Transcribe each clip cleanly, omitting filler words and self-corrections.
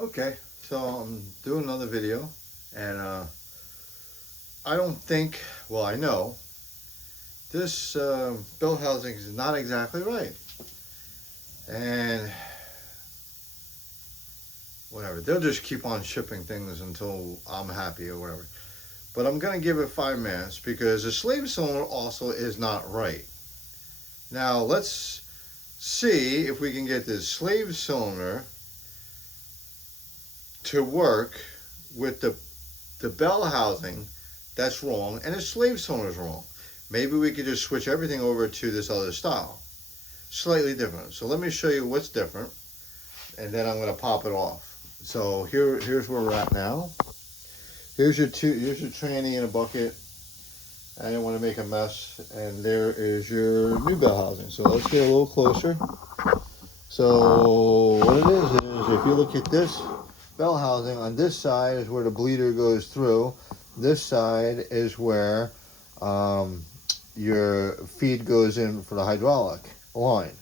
Okay, so I'm doing another video, and I don't think, well, I know this bill housing is not exactly right, and whatever. They'll just keep on shipping things until I'm happy or whatever. But I'm gonna give it 5 minutes because the slave cylinder also is not right. Now let's see if we can get this slave cylinder to work with the bell housing that's wrong and the slave cylinder is wrong. Maybe we could just switch everything over to this other style. Slightly different. So let me show you what's different and then I'm gonna pop it off. So here's where we're at now. Here's your tranny in a bucket. I didn't want to make a mess. And there is your new bell housing. So let's get a little closer. So what it is if you look at this bell housing, on this side is where the bleeder goes through. This side is where your feed goes in for the hydraulic line.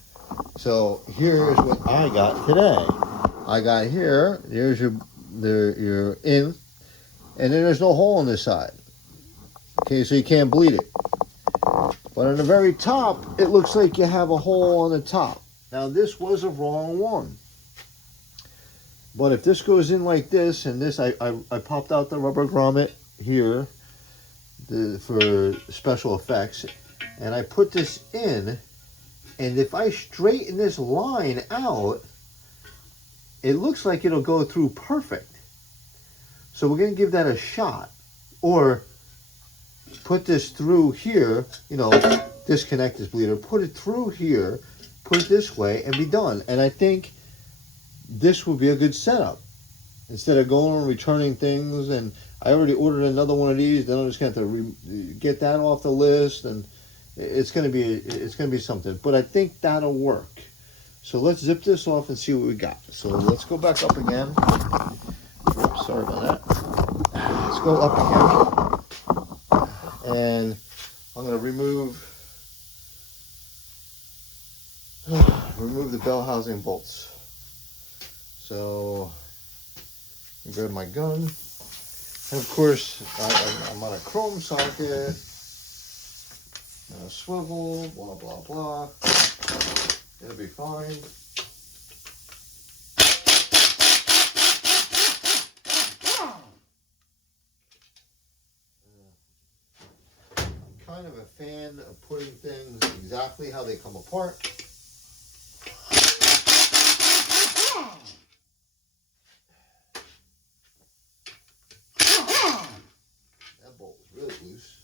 So here is what I got today. I got here, there's your in, and then there's no hole on this side. Okay, so you can't bleed it. But on the very top, it looks like you have a hole on the top. Now this was a wrong one. But if this goes in like this, and this, I popped out the rubber grommet here for special effects, and I put this in, and if I straighten this line out, it looks like it'll go through perfect. So we're going to give that a shot. Or put this through here, disconnect this bleeder, put it through here, put it this way, and be done. And I think this would be a good setup. Instead of going and returning things, and I already ordered another one of these, then I'm just going to have to get that off the list, and it's going to be something. But I think that'll work. So let's zip this off and see what we got. So let's go back up again. Oops, sorry about that. Let's go up again. And I'm going to remove the bell housing bolts. So I grab my gun. And of course, I'm on a chrome socket. Swivel, blah, blah, blah. It'll be fine. I'm kind of a fan of putting things exactly how they come apart. That bolt was really loose.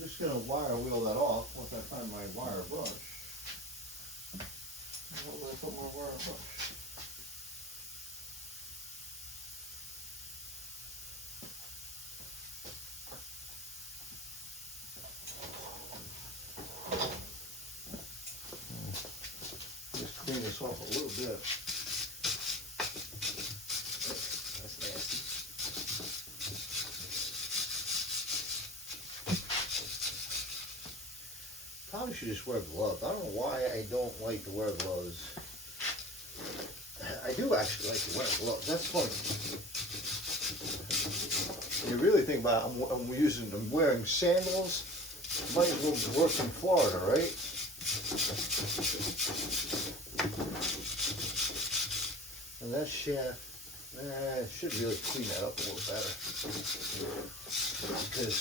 just going to wire wheel that off once I find my wire brush. Where did I put my wire brush? Just clean this off a little bit. That's nasty. Probably should just wear gloves. I don't know why I don't like to wear gloves. I do actually like to wear gloves. That's funny. You really think about it, I'm wearing sandals. Might as well work in Florida, right? And that shaft, should really clean that up a little better. Because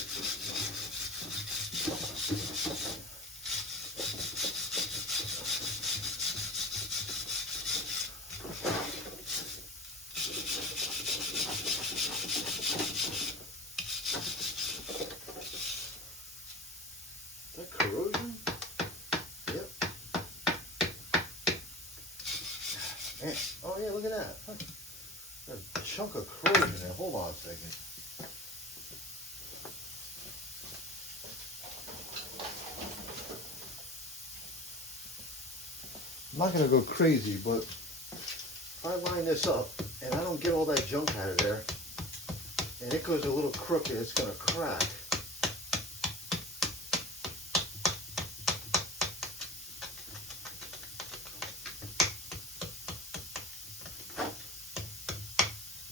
is that corrosion? Yep. Man. Oh yeah, look at that. A chunk of corrosion there. Hold on a second. I'm not going to go crazy, but if I line this up and I don't get all that junk out of there, and it goes a little crooked, it's going to crack.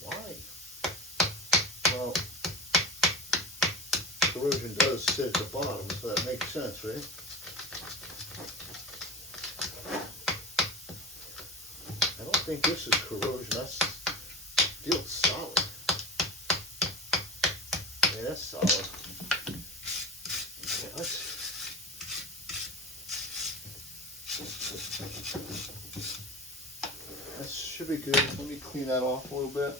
Why? Well, corrosion does sit at the bottom, so that makes sense, right? I don't think this is corrosion. That's feels solid. Yeah, that's solid. Okay, that should be good. Let me clean that off a little bit.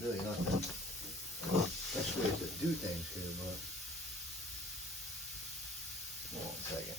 Really not that best way to do things here, but hold on a second.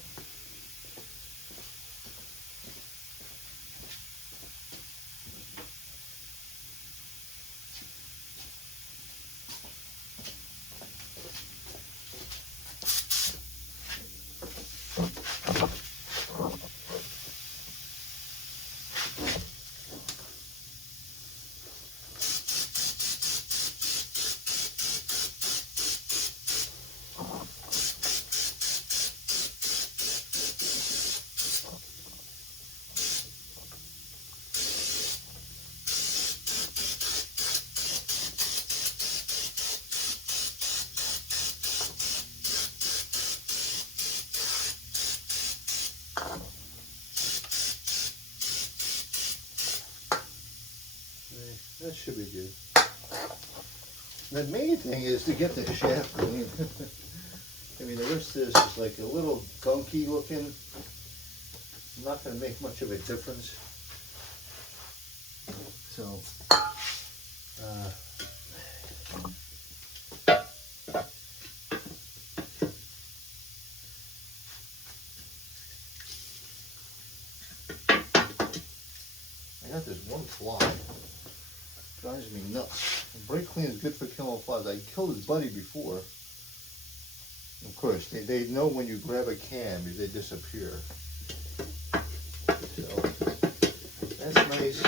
That should be good. The main thing is to get the shaft clean. I mean, the rest of this is like a little gunky looking. Not going to make much of a difference. So, I got this one fly. Drives me nuts. And brake clean is good for killing flies. I killed his buddy before. Of course, they know when you grab a can because they disappear. So that's nice.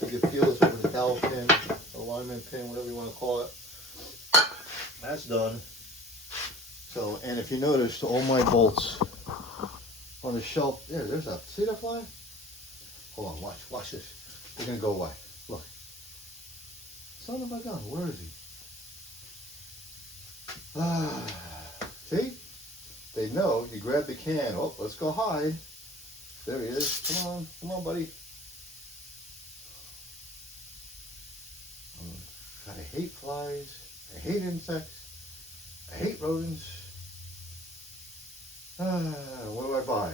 You can feel this with the dowel pin, alignment pin, whatever you want to call it. That's done. So, and if you noticed, all my bolts on the shelf. There's a, see that fly? Hold on, watch this. They're gonna go away. Look. Son of a gun, where is he? See? They know you grab the can. Oh, let's go hide. There he is. Come on, buddy. I hate flies. I hate insects. I hate rodents. What do I buy?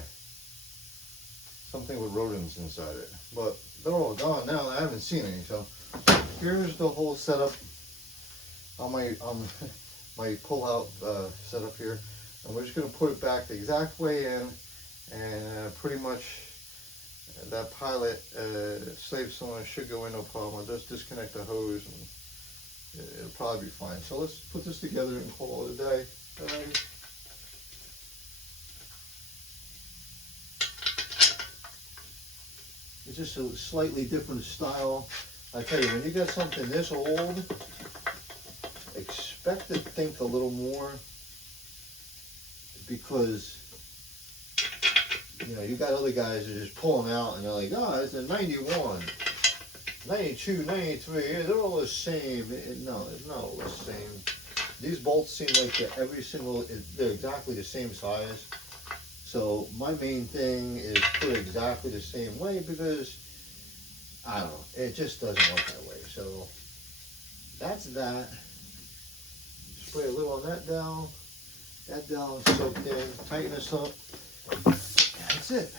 Something with rodents inside it. But they're all gone now. I haven't seen any. So here's the whole setup on my my pull-out setup here. And we're just going to put it back the exact way in. And pretty much that pilot slave cylinder should go in no problem. I'll just disconnect the hose and it'll probably be fine. So let's put this together and call it a day. It's just a slightly different style. I tell you, when you got something this old, expect to think a little more, because you know, you got other guys that are just pulling out and they're like, oh, it's a 91, 92, 93, yeah, they're all the same. No, it's not all the same. These bolts seem like they're exactly the same size. So my main thing is put it exactly the same way, because I don't know, it just doesn't work that way. So that's that. Spray a little on that down soaked in, tighten this up. That's it.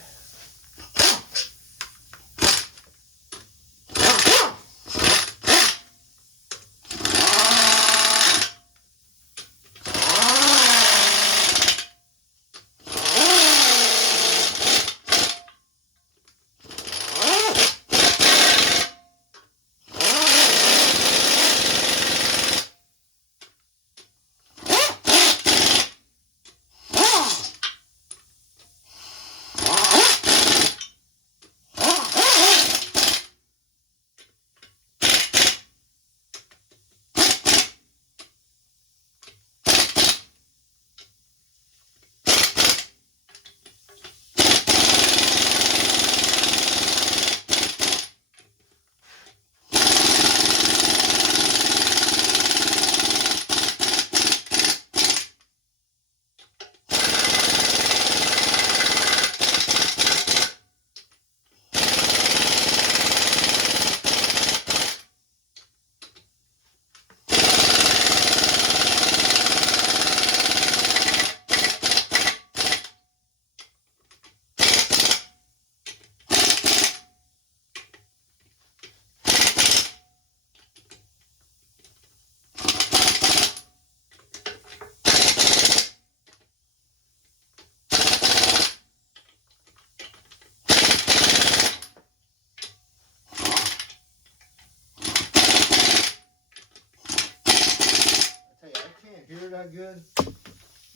That good,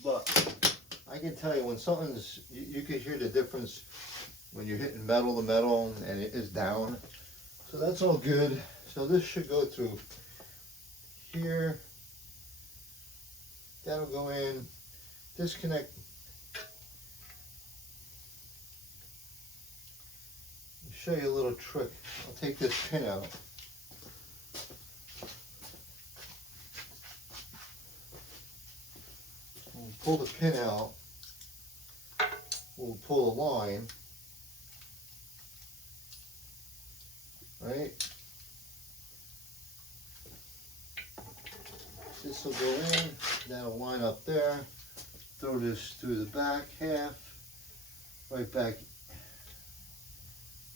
but I can tell you when something's, you can hear the difference when you're hitting metal to metal and it is down. So that's all good. So this should go through here. That'll go in, disconnect. I'll show you a little trick. I'll take this pin out. We'll pull the pin out. We'll pull the line. Right? This will go in. That'll line up there. Throw this through the back half. Right back.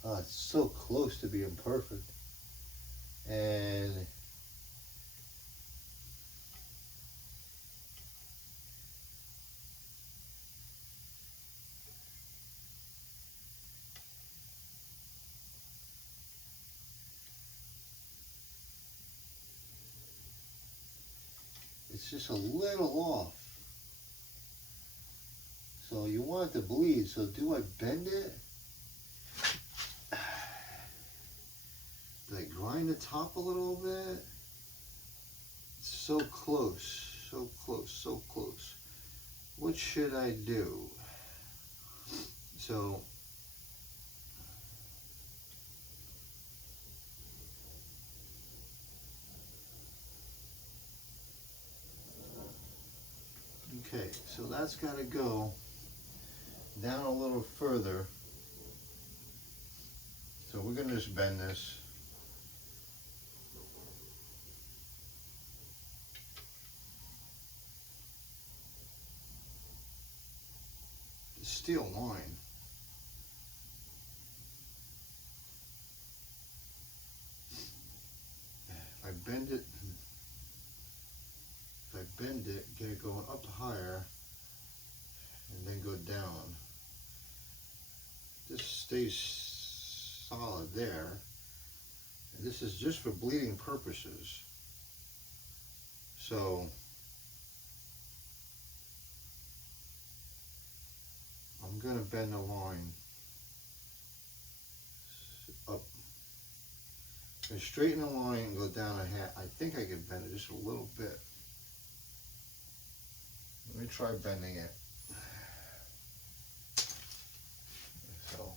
Oh, it's so close to being perfect. And it's just a little off. So you want it to bleed. So do I bend it? Do I grind the top a little bit? It's so close, so close, so close. What should I do? So okay, so that's got to go down a little further. So we're going to just bend this. steel line. I bend it, if I bend it, get it going up higher, and then go down. This stays solid there. And this is just for bleeding purposes. So I'm gonna bend the line up and straighten the line and go down a half. I think I can bend it just a little bit. Let me try bending it. So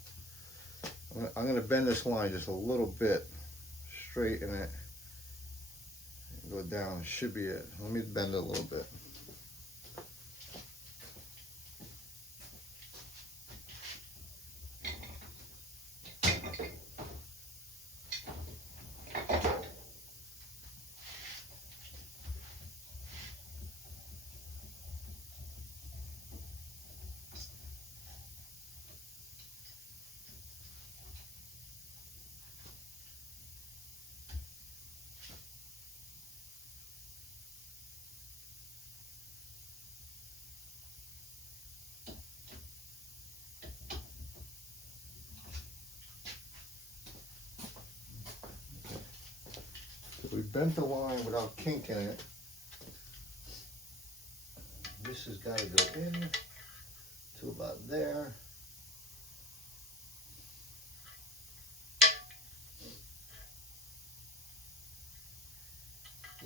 I'm gonna bend this line just a little bit, straighten it, and go down. Should be it. Let me bend it a little bit. We bent the line without kinking it. This has got to go in to about there.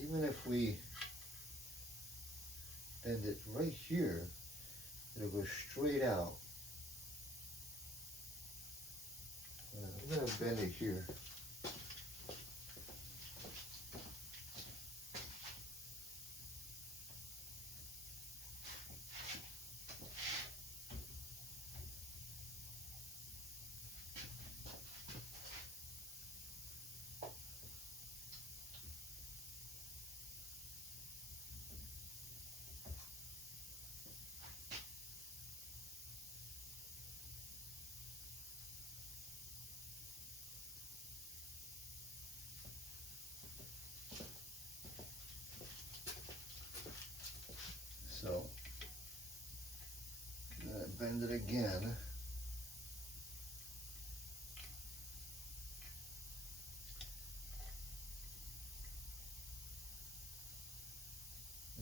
Even if we bend it right here, it'll go straight out. I'm going to bend it here. So, bend it again.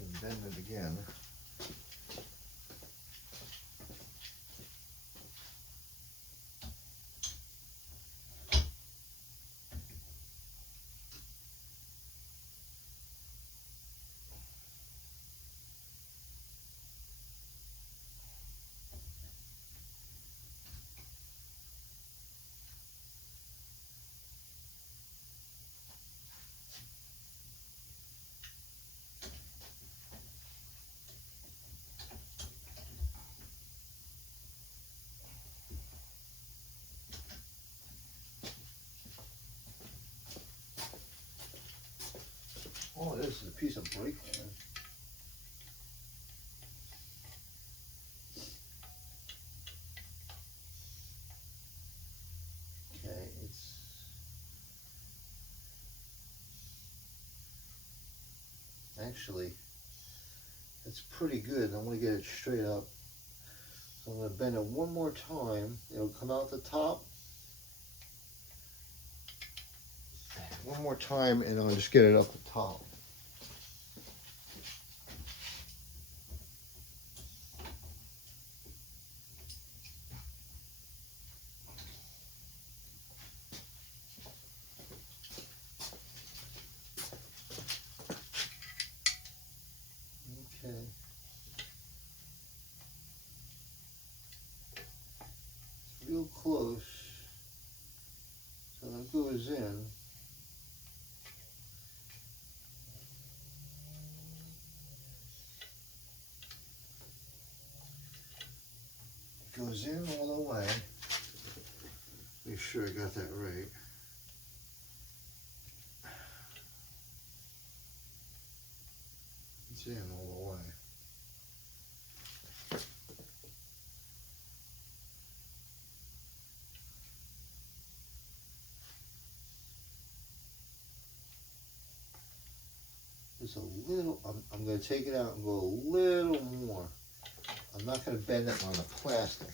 And bend it again. Oh, this is a piece of brake line. Okay, it's pretty good. I'm going to get it straight up. So I'm going to bend it one more time. It'll come out the top. One more time and I'll just get it up the top. Okay. It's real close. So that goes in. Goes in all the way. Make sure I got that right. It's in all the way. just a little, I'm going to take it out and go a little more. I'm not going to bend it on the plastic.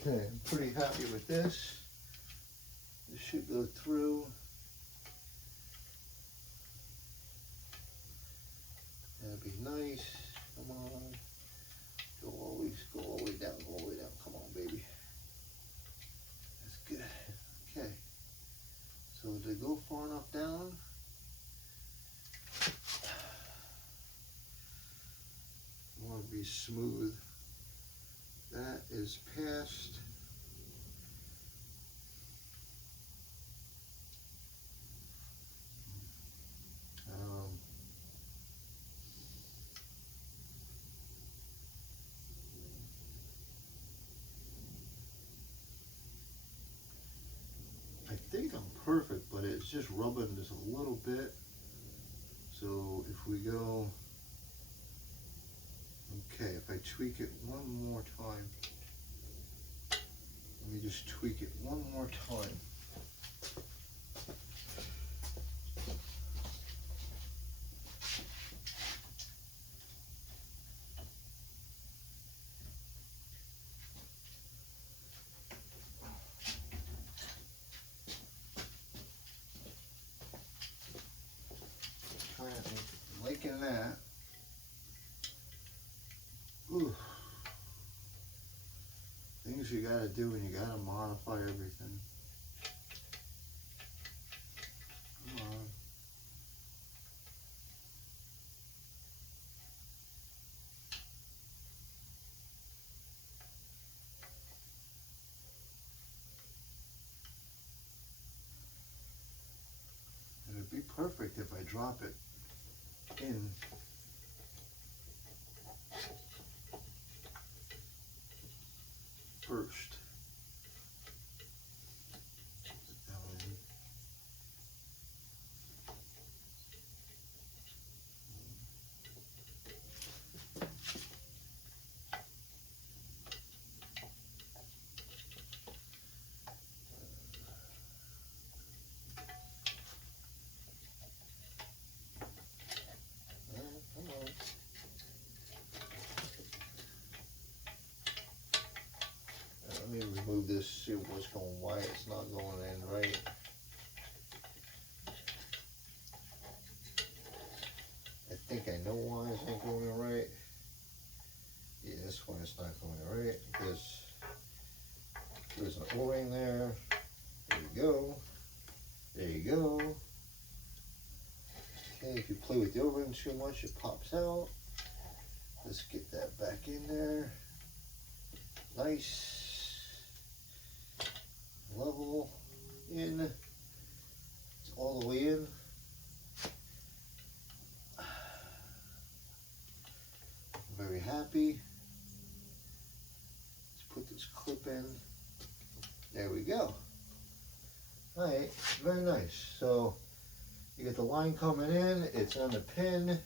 Okay, I'm pretty happy with this. This should go through. That'd be nice. Come on. Go all the way down, go all the way down. Come on, baby. That's good. Okay. So to go far enough down, I want to be smooth. That is past. I think I'm perfect, but it's just rubbing just a little bit. So if we go, okay, if I tweak it one more time, let me just tweak it one more time. Liking that. Ooh. Things you gotta do when you gotta modify everything. Come on. It'd be perfect if I drop it in. First. Let me remove this, see what's going, why it's not going in right. I think I know why it's not going in right. Yeah, that's why it's not going right, because there's an O-ring there. There you go. There you go. Okay, if you play with the O-ring too much, it pops out. Let's get that back in there. Nice. Level in. It's all the way in. I'm very happy. Let's put this clip in. There we go. Alright, very nice. So you get the line coming in, it's on the pin,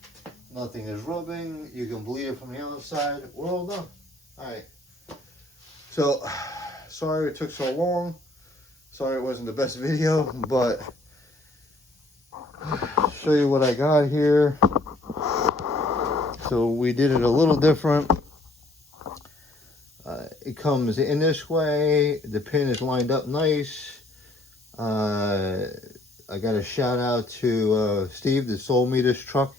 nothing is rubbing, you can bleed it from the outside. We're all done. Alright. So sorry it took so long. Sorry it wasn't the best video, but show you what I got here. So we did it a little different. It comes in this way. The pin is lined up nice. I got a shout out to Steve that sold me this truck.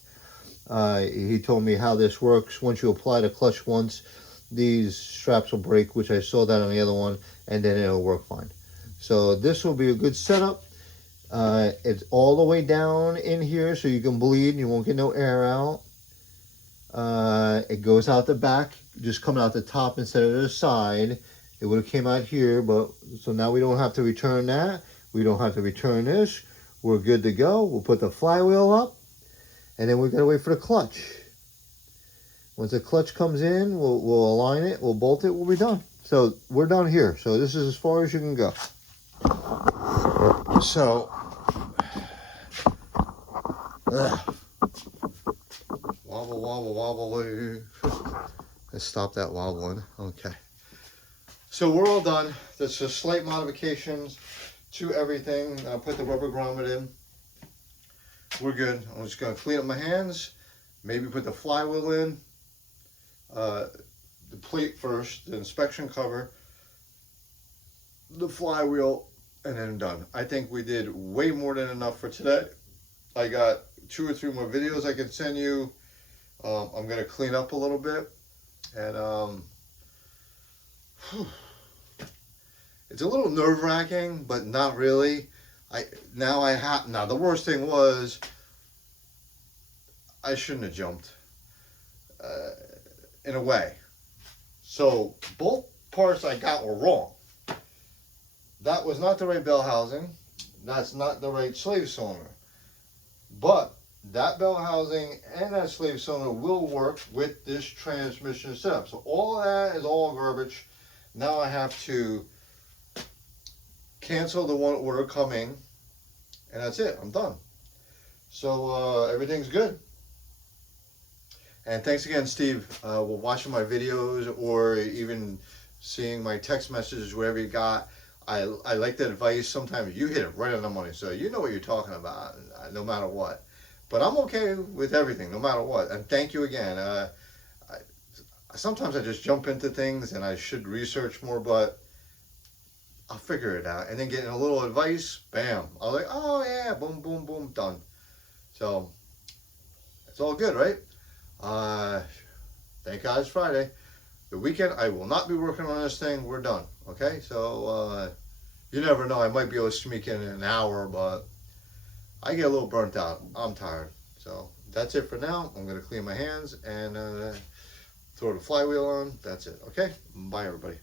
He told me how this works. Once you apply the clutch once, these straps will break, which I saw that on the other one, and then it'll work fine. So this will be a good setup. It's all the way down in here so you can bleed and you won't get no air out. It goes out the back, just coming out the top instead of the side. It would have came out here, but so now we don't have to return that. We don't have to return this. We're good to go. We'll put the flywheel up, and then we're gonna wait for the clutch. Once the clutch comes in, we'll align it, we'll bolt it, we'll be done. So we're done here. So this is as far as you can go. So, Wobble, wobble, wobble. Let's stop that wobbling. Okay. So we're all done. There's just slight modifications to everything. I put the rubber grommet in. We're good. I'm just gonna clean up my hands. Maybe put the flywheel in. The plate first, the inspection cover, the flywheel, and then done. I think we did way more than enough for today. I got 2 or 3 more videos I can send you. I'm gonna clean up a little bit, and it's a little nerve-wracking, but not really. Now the worst thing was I shouldn't have jumped, in a way. So both parts I got were wrong. That was not the right bell housing. That's not the right slave cylinder. But that bell housing and that slave cylinder will work with this transmission setup. So all of that is all garbage. Now I have to cancel the one order coming, and that's it. I'm done. So everything's good. And thanks again, Steve, for watching my videos or even seeing my text messages, wherever you got. I like that advice. Sometimes you hit it right on the money, so you know what you're talking about, no matter what. But I'm okay with everything, no matter what. And thank you again. Sometimes I just jump into things, and I should research more, but I'll figure it out. And then getting a little advice, bam. I was like, oh yeah, boom, boom, boom, done. So it's all good, right? Thank God it's Friday. The weekend, I will not be working on this thing. We're done. Okay, so you never know. I might be able to sneak in an hour, but I get a little burnt out. I'm tired. So that's it for now. I'm going to clean my hands and throw the flywheel on. That's it. Okay, bye everybody.